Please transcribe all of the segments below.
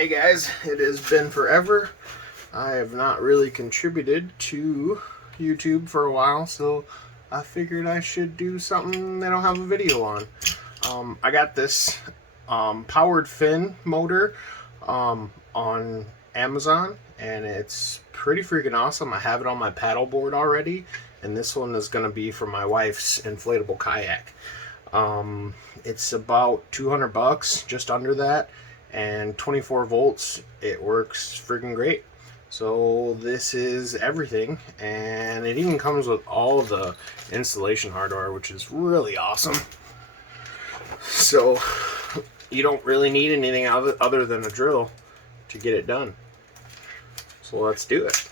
Hey guys, it has been forever. I have not really contributed to YouTube for a while, so I figured I should do something that I'll have a video on. I got this powered fin motor on Amazon, and it's pretty freaking awesome. I have it on my paddleboard already, and this one is going to be for my wife's inflatable kayak. It's about 200 bucks, just under that, and 24 volts. It works freaking great. So this is everything, and it even comes with all the installation hardware, which is really awesome. So you don't really need anything other than a drill to get it done. So let's do it.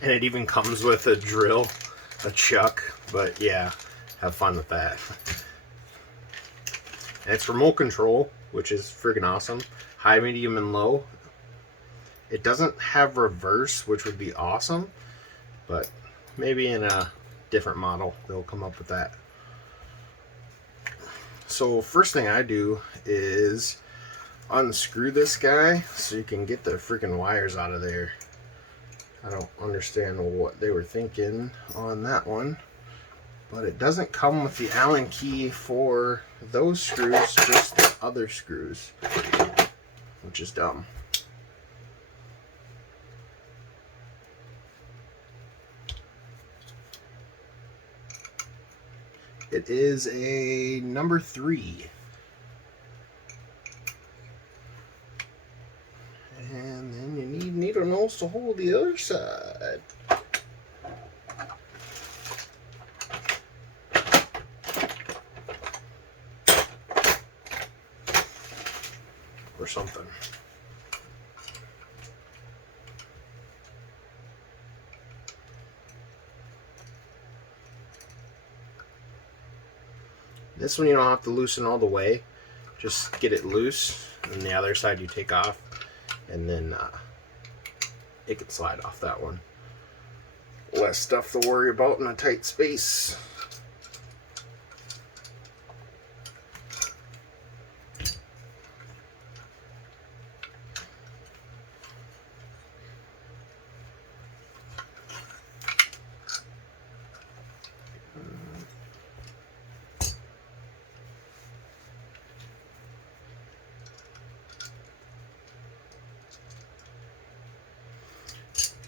And it even comes with a drill, a chuck, but yeah, have fun with that. And it's remote control, which is freaking awesome. High, medium, and low. It doesn't have reverse, which would be awesome, but maybe in a different model they'll come up with that. So first thing I do is unscrew this guy so you can get the freaking wires out of there. I don't understand what they were thinking on that one, but it doesn't come with the Allen key for those screws, just the other screws, which is dumb. It is a number 3. And then you need needle nose to hold the other side. Or something. This one you don't have to loosen all the way. Just get it loose, and the other side you take off, and then it can slide off that one. Less stuff to worry about in a tight space.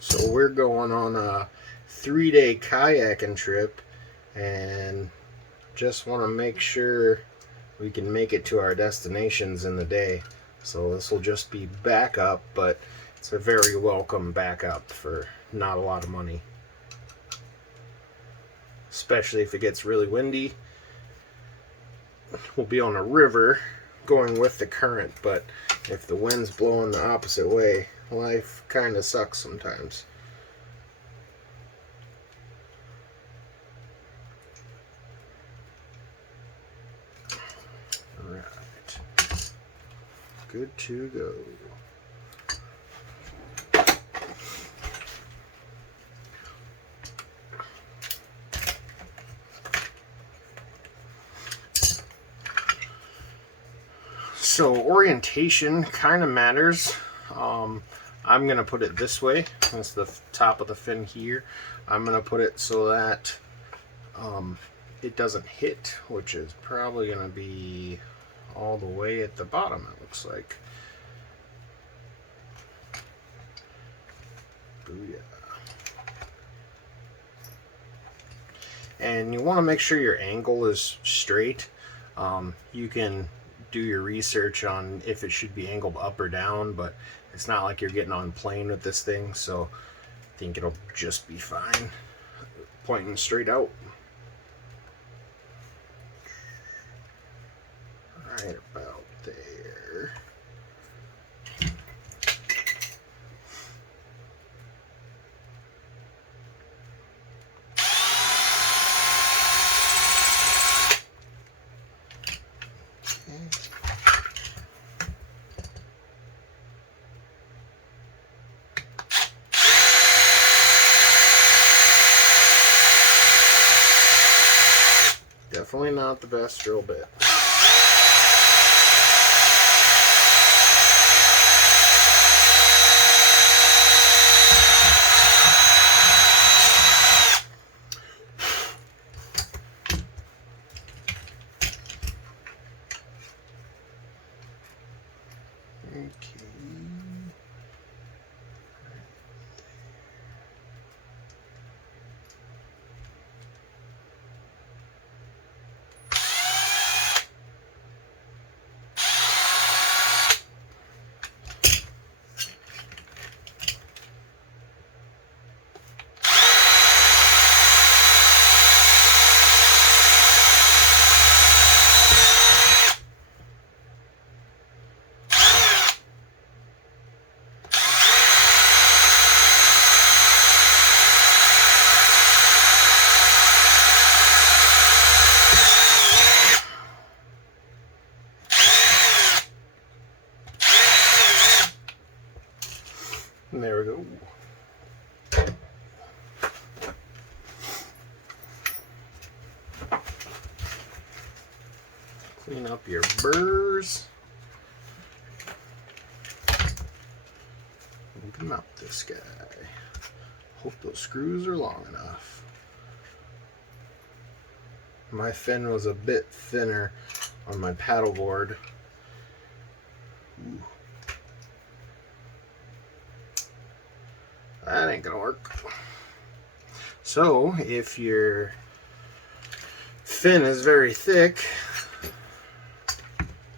So we're going on a 3-day kayaking trip, and just want to make sure we can make it to our destinations in the day. So this will just be backup, but it's a very welcome backup for not a lot of money. Especially if it gets really windy. We'll be on a river going with the current, but if the wind's blowing the opposite way, life kind of sucks sometimes. Alright. Good to go. So orientation kind of matters. I'm going to put it this way. That's the top of the fin here. I'm going to put it so that it doesn't hit, which is probably going to be all the way at the bottom, it looks like. Booyah. And you want to make sure your angle is straight. You can do your research on if it should be angled up or down, but it's not like you're getting on plane with this thing, so I think it'll just be fine pointing straight out. Right about there. definitely not the best drill bit. And there we go. Clean up your burrs. Open up this guy. Hope those screws are long enough. My fin was a bit thinner on my paddleboard. Ooh. That ain't gonna work. So if your fin is very thick,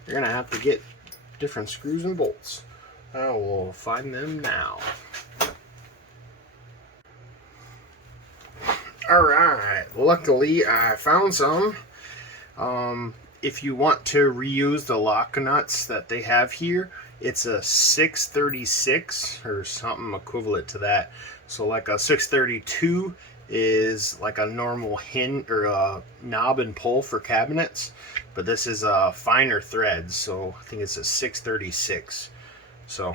you're gonna have to get different screws and bolts. I will find them now. Alright, luckily I found some. If you want to reuse the lock nuts that they have here, it's a 636 or something equivalent to that. So like a 632 is like a normal hinge or a knob and pull for cabinets, but this is a finer thread, so I think it's a 636. So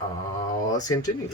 let's continue.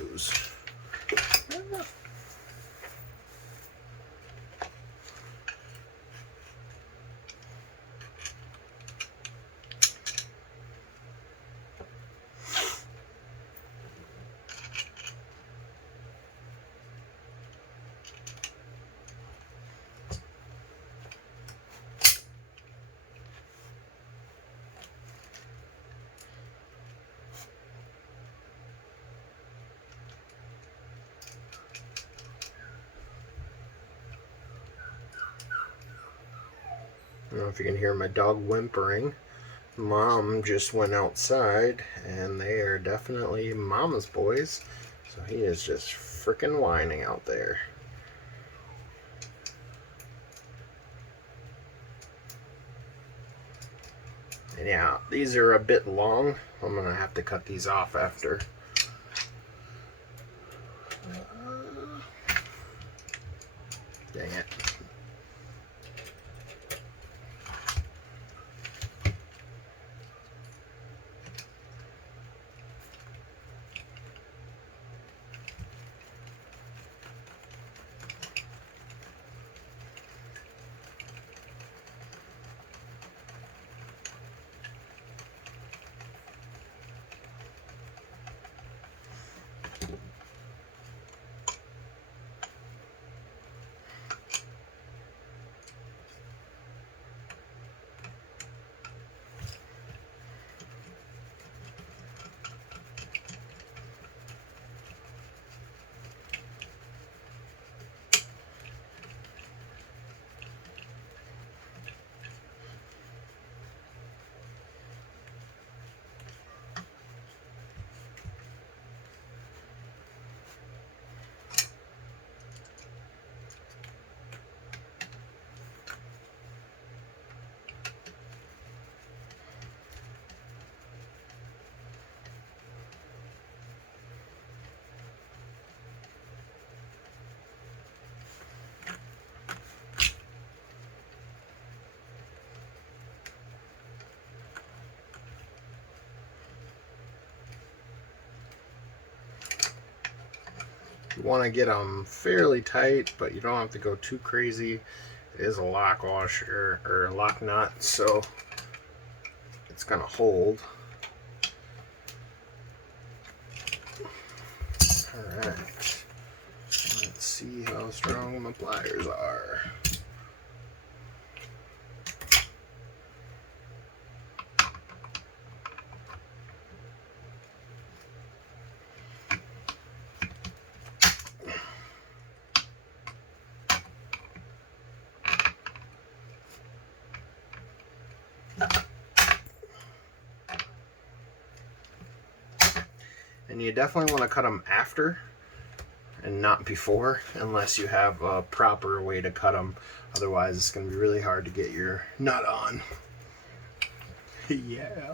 I don't know if you can hear my dog whimpering. Mom just went outside, and they are definitely mama's boys. So he is just freaking whining out there. And yeah, these are a bit long. I'm gonna have to cut these off after. Dang it. You want to get them fairly tight, but you don't have to go too crazy. It is a lock washer or a lock nut, so it's gonna hold. Alright, let's see how strong my pliers are. And you definitely want to cut them after and not before, unless you have a proper way to cut them. Otherwise, it's going to be really hard to get your nut on. Yeah.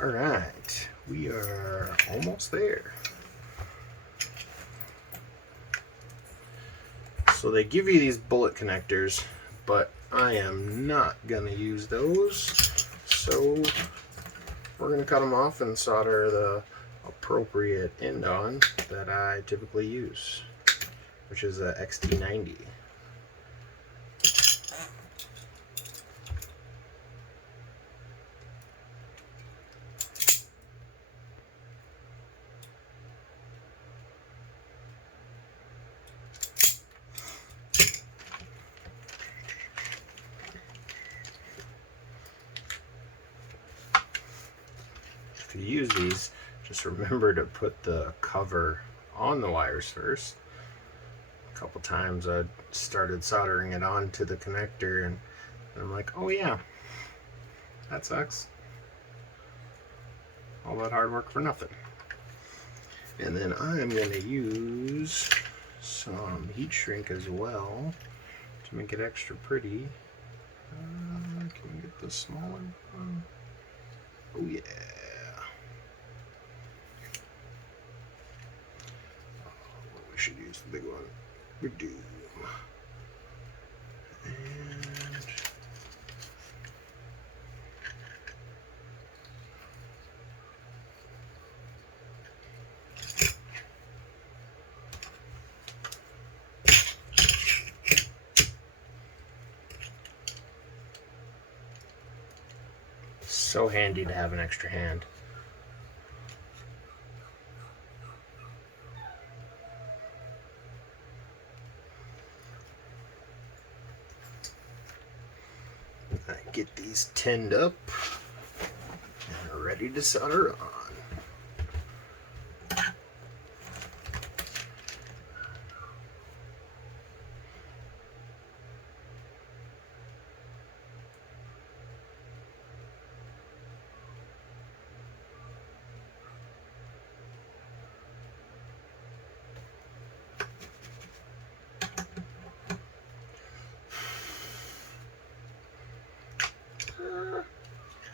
Alright, we are almost there. So they give you these bullet connectors, but I am not going to use those. So we're going to cut them off and solder the appropriate end on that I typically use, which is a XT90. If you use these, just remember to put the cover on the wires first. A couple times I started soldering it onto the connector and I'm like, oh yeah, that sucks. All that hard work for nothing. And then I'm going to use some heat shrink as well to make it extra pretty. Can we get the smaller one? Oh yeah. We should use the big one. We do. And so handy to have an extra hand. Get these tinned up and ready to solder on.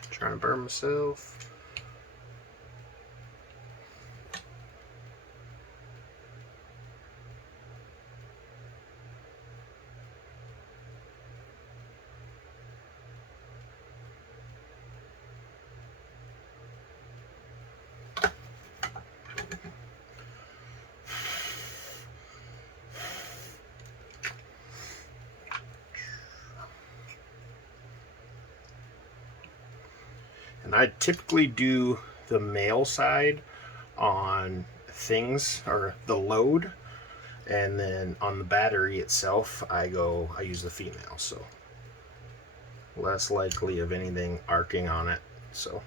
Trying to burn myself. And I typically do the male side on things, or the load, and then on the battery itself I use the female, so less likely of anything arcing on it. So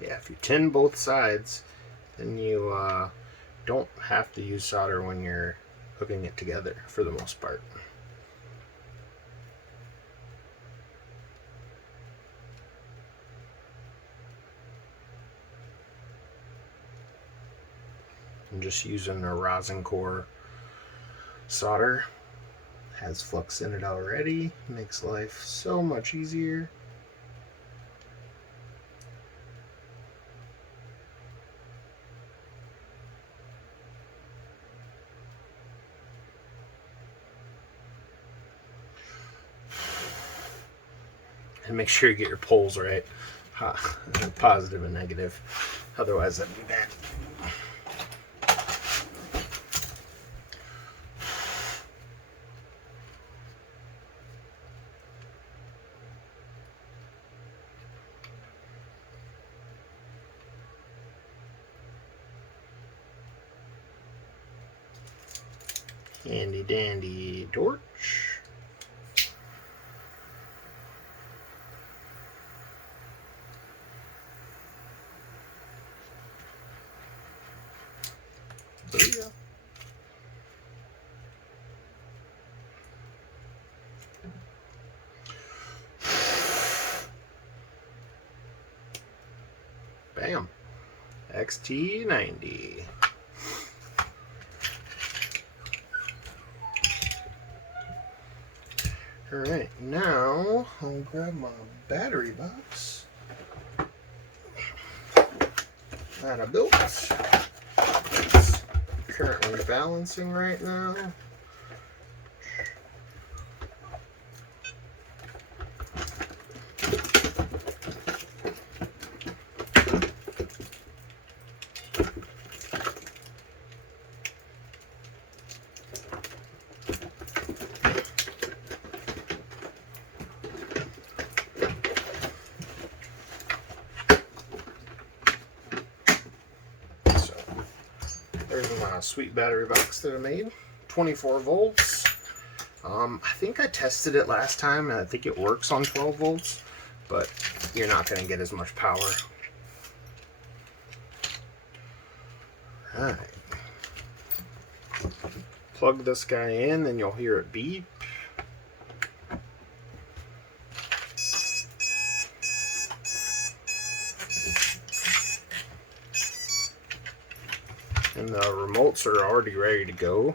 yeah, if you tin both sides, then you don't have to use solder when you're hooking it together for the most part. I'm just using a rosin core solder, Has flux in it already. Makes life so much easier. And make sure you get your poles right. Positive and negative. Otherwise that'd be bad. Handy dandy torch. Booyah. Bam. XT90. Alright, now I'll grab my battery box that I built. It's currently balancing right now. There's my sweet battery box that I made. 24 volts. I think I tested it last time and I think it works on 12 volts, but you're not going to get as much power. Alright. Plug this guy in, then you'll hear it beep. And the remotes are already ready to go.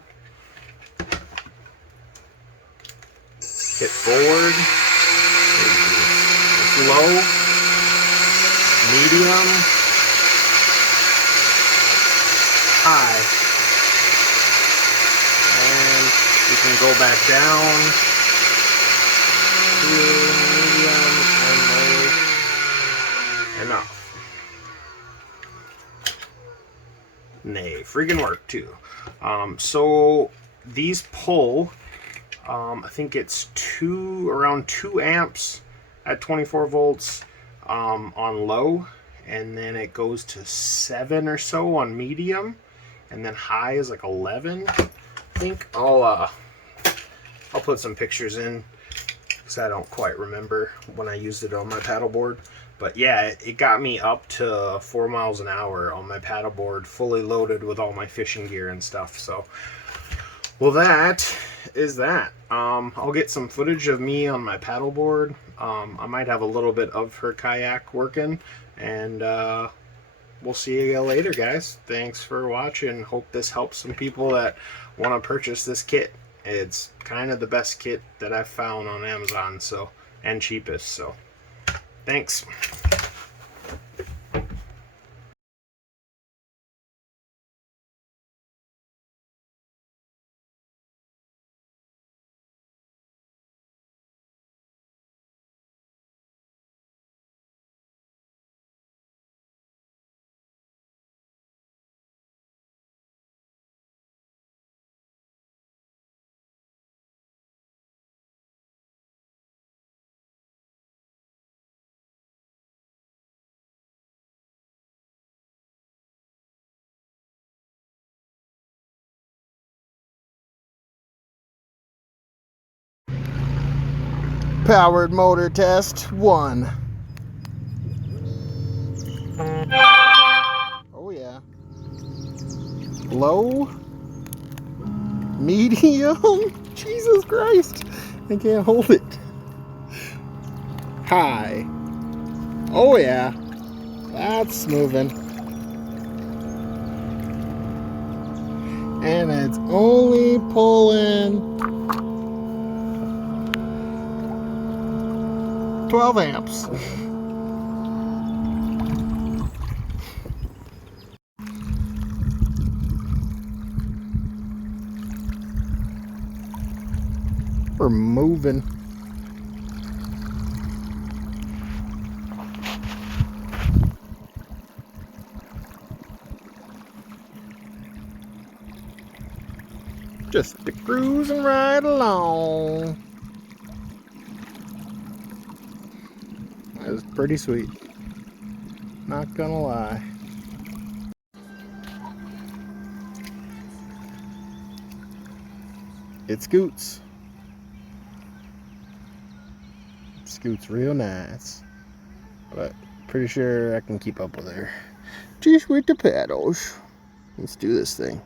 Hit forward. Low. Medium. High. And you can go back down to medium and low and up. They freaking work too. So these pull, I think it's around 2 amps at 24 volts on low, and then it goes to 7 or so on medium, and then high is like 11. I think I'll put some pictures in because I don't quite remember when I used it on my paddleboard. But yeah, it got me up to 4 miles an hour on my paddleboard, fully loaded with all my fishing gear and stuff. So, well, that is that. I'll get some footage of me on my paddleboard. I might have a little bit of her kayak working, and we'll see you later, guys. Thanks for watching. Hope this helps some people that want to purchase this kit. It's kind of the best kit that I've found on Amazon, so, and cheapest. So, thanks. Powered motor test 1. Oh yeah. Low. Medium. Jesus Christ. I can't hold it. High. Oh yeah. That's moving. And it's only pulling 12 amps. We're moving. Just cruising right along. That was pretty sweet. Not gonna lie. It scoots. It scoots real nice. But pretty sure I can keep up with her. Just with the paddles. Let's do this thing.